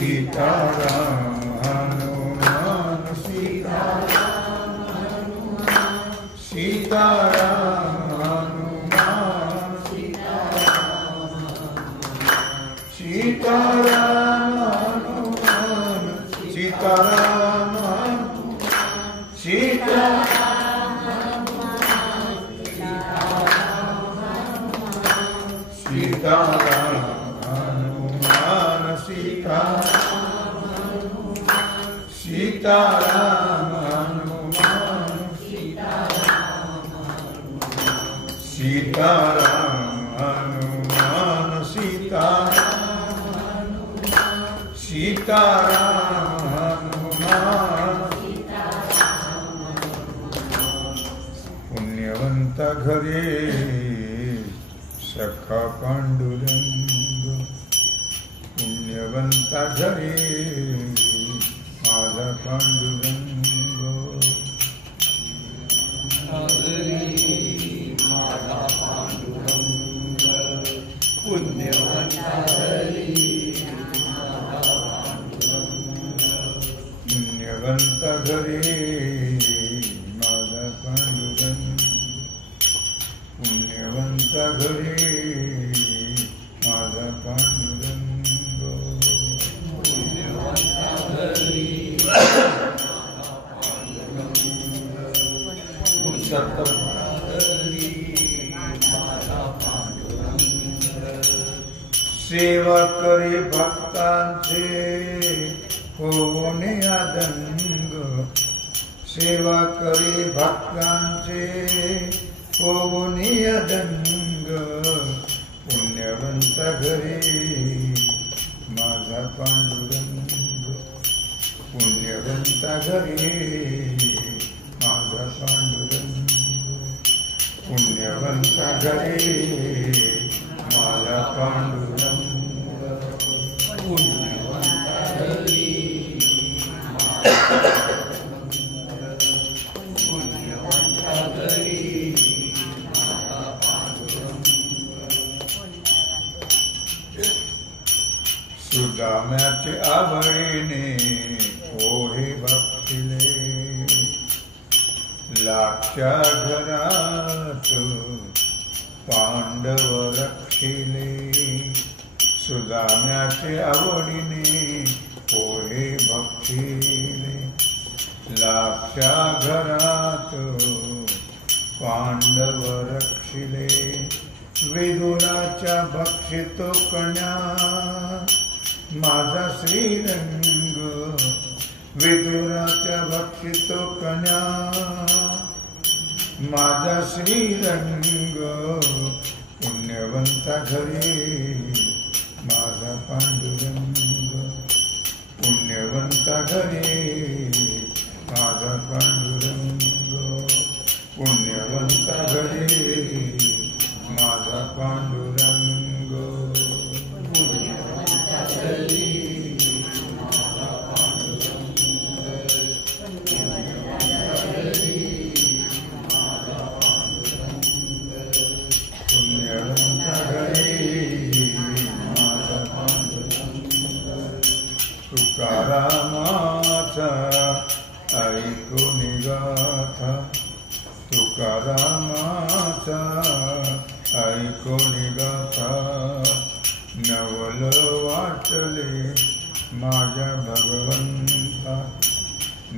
सीताराम हनुमान सीताराम हनुमान सीताराम हनुमान सीताराम हनुमान सीताराम सीताराम हनुमान सीताराम हनुमान सीताराम हनुमान सीताराम हनुमान पुण्यवंत घरे सखा पांडुरंग पुण्यवंत घरे माझा पांडुरंग माझा पांडुरंग पुण्यवंत हरी पुण्यवंत घरे माझा पांडुरंग पुण्यवंत घरे माझा पांडुरंग पुण्यवंत हरी माझा पांडुरंग सेवा करे भक्तांचे होणे आदंग सेवा करे भक्तांचे होणे आदंग पुण्यवंत घरे माझा पांडुरंग पुण्यवंत घरे माझा पांडुरंग पुण्यवंत घरे माझा पांडुरंग पुण्यवंत हरी पुण्यवंत हरी माझा पांडुरंग सुदाम्याचे आवडीने पोहे बक्षिले लाटच्या घरात पांडव रक्षिले सुदाम्याचे आवडीने पोहे भक्षिले लाटच्या घरात पांडव रक्षिले विदुराच्या भक्षितो कण्या माझा श्रीरंग विदुराच्या भक्षितो कण्या माझा श्रीरंग पुण्यवंत घरे माझा पांडुरंग पुण्यवंत घरे माझा पांडुरंग पुण्यवंत घरे माझा पांडुरंग पुण्यवंत हरी माझा पांडुरंग पुण्यवंत घरे माझा पांडुरंग तुकारामाचा ऐकून गाथा तुकारामाचा ऐकून गाथा नवल वाटले माझ्या भगवंता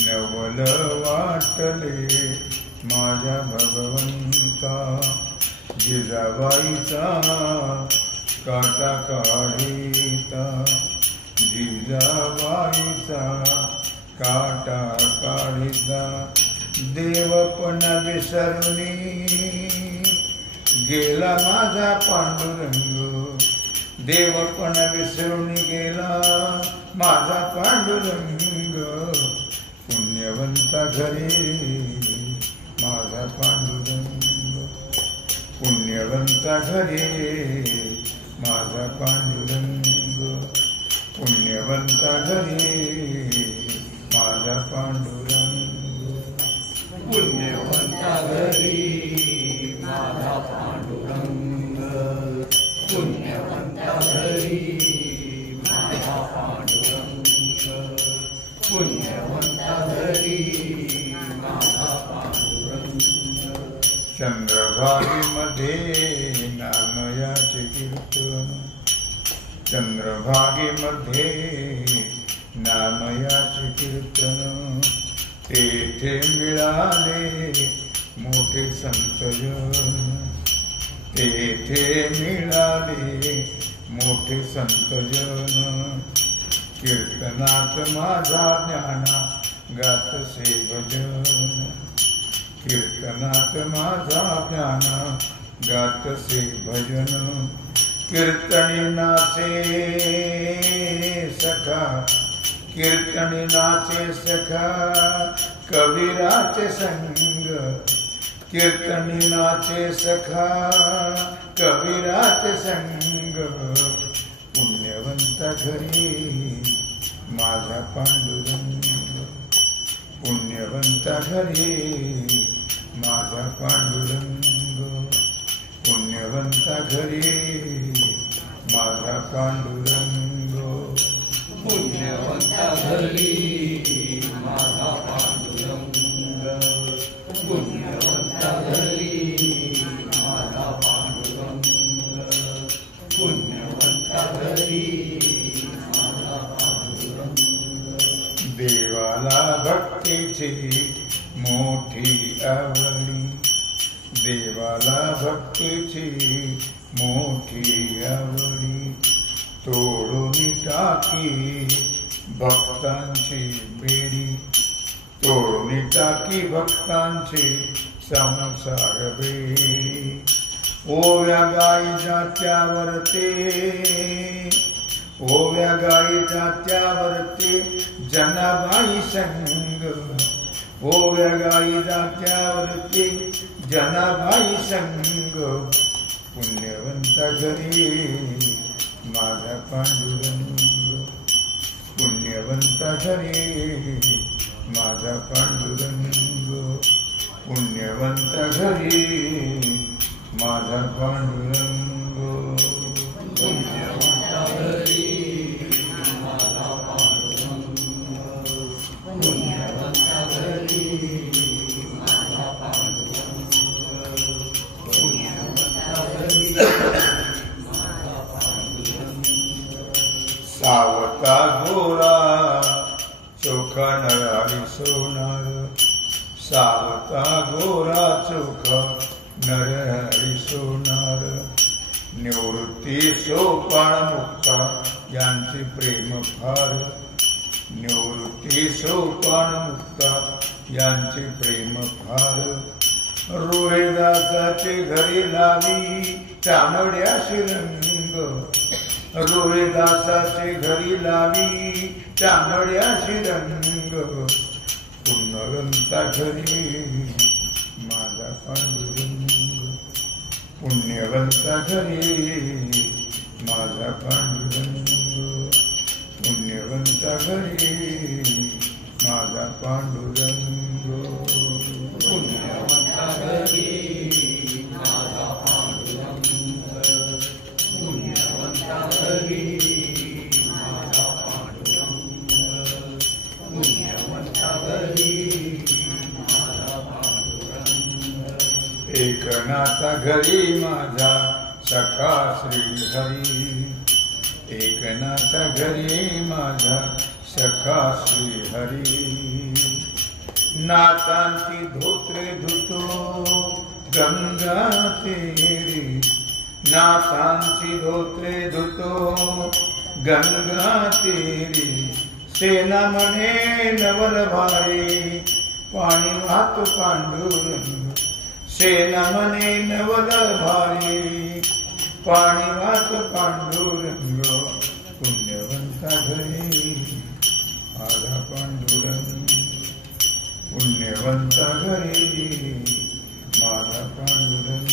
नवल वाटले माझ्या भगवंता जिजाबाईचा काटा काढीता जिजाबाईचा काटा काढीता देवपण विसरुनी गेला माझा पांडुरंग देवपण विसरून गेला माझा पांडुरंग पुण्यवंत घरे माझा पांडुरंग पुण्यवंत घरे माझा पांडुरंग पुण्यवंत घरे माझा पांडुरंग पुण्यवंत हरी माझा पांडुरंग पुण्यवंत हरी माझा पांडुरंग पुण्यवंता घरी माझा पांडुरंग चंद्रभागेमध्ये नामयाचे कीर्तन चंद्रभागेमध्ये नामयाचे कीर्तन तेथे मिळाले मोठे संतजन तेथे मिळाले मोठे संतजन कीर्तनात माझा ज्ञाना गातसे भजन कीर्तनात माझा ज्ञाना गातसे भजन कीर्तनी नाचे सखा कीर्तनी नाचे सखा कबीराचे संग कीर्तनी नाचे सखा कबीराचे संग पुण्यवंता घरी माझा पांडुरंग पुण्यवंता घरी माझा पांडुरंग पुण्यवंता घरी माझा पांडुरंग पुण्यवंता घरी माझा पांडुरंग पुण्यवंता घरी माझा पांडुरंग पुण्यवंता घरी माझा पांडुरंग देवाला भक्तीची मोठी आवडी देवाला भक्तीची मोठी आवडी तोडून टाकी भक्तांची बेडी तोडून टाकी भक्तांची संसार बेडी ओव्या गाई जात्यावरते ओव्या गाई जात्यावरते जनाबाई संग ओव्या गाई जात्यावरती जनाबाई संग पुण्यवंता घरी माझा पांडुरंग पुण्यवंता घरी माझा पांडुरंग पुण्यवंता घरी माझा पांडुरंग पुण्यवंता घरी माझा पांडुरंग पुण्यवंता घरी माझा पांडुरंग पुण्यवंता घरी माझा पांडुरंग सावता गोरा चोखा नरहरी सोनार सावता गोरा चोखा नरहरी सोनार निवृत्ती सोपान मुक्ता यांचे प्रेम फार निवृत्ती सोपान मुक्ता यांचे प्रेम फार रोहिदासाचे घरी लावी तांबड्याशी रंग रोहिदासाचे घरी लावी तांबड्याशी रंग पुण्यवंता घरी माझा पांडुरंग पुण्यवंता घरी माझा पांडुरंग पुण्यवंता घरी माझा पांडुरंग पुण्यवंता घरी माझा पांडुरंग पुण्यवंता घरी माझा पांडुरंग पुण्यवंता घरी माझा पांडुरंग एकनाथा घरी माझा सखा श्री हरी एकनाथा घरी माझा सखा श्री हरी नाथांची धोत्रे धुतो गंगा तेरी नाथांची धोत्रे धुतो गंगा तेरी सेना म्हणे नवल भारी पाणी वाहतो पांडुरंग सेना म्हणे नवल भारी पाणी वाहतो पांडुरंग पुण्यवंता घरी माझा पांडुरंग पुण्यवंता घरी माझा पांडुरंग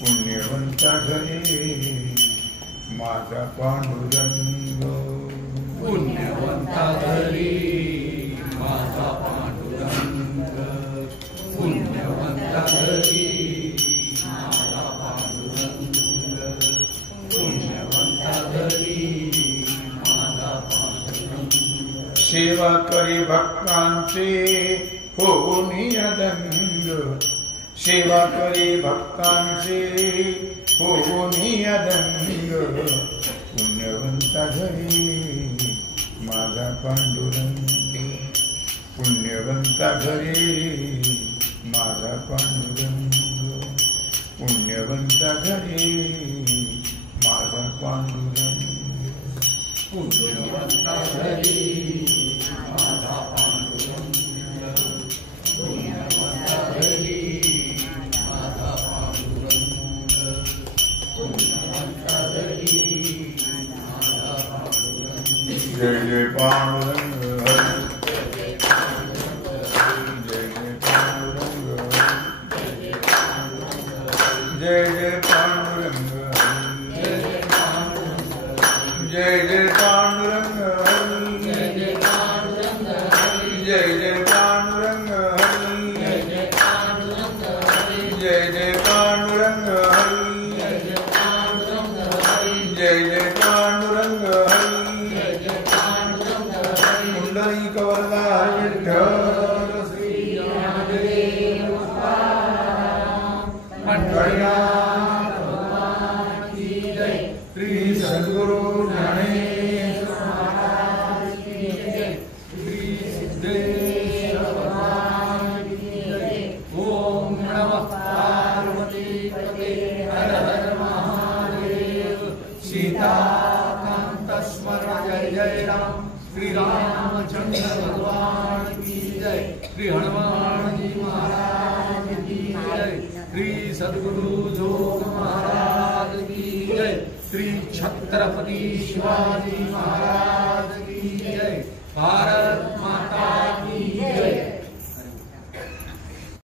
पुण्यवंता घरी माझा पांडुरंग पुण्यवंता घरी माझा पांडुरंग पुण्यवंता घरी माझा पांडुरंग पुण्यवंता घरी माझा पांडुरंग सेवा करे भक्तांचे होऊन अदंग सेवा करे भक्तांचे होऊन अदंग पुण्यवंता घरी माझा पांडुरंग पुण्यवंता घरी माझा पांडुरंग पुण्यवंता घरी माझा पांडुरंग पुण्यवंता घरी माझा पांडुरंग पुण्यवंता घरी माझा पांडुरंग पुण्यवंता घरी माझा पांडुरंग जय जय पांडुरंग जय जय पांडुरंग जय जय पांडुरंग जय जय पांडुरंग जय जय पांडुरंग जय जय पांडुरंग जय जय पांडुरंग कुंडलिक वरदा विठ्ठल श्री ज्ञानदेव मंडळनाथ भगवान की जय श्री सद्गुरु ज्ञानेश्वर महाराज की जय श्री सिद्धेश्वर भगवान की जय ओम नमः पार्वती पते हर हर महादेव सीताकांत स्मरण जय जय राम श्री रामचंद्र भगवान की जय श्री हनुमान जी महाराज की जय श्री सद्गुरु जोग महाराज की जय श्री छत्रपति शिवाजी महाराज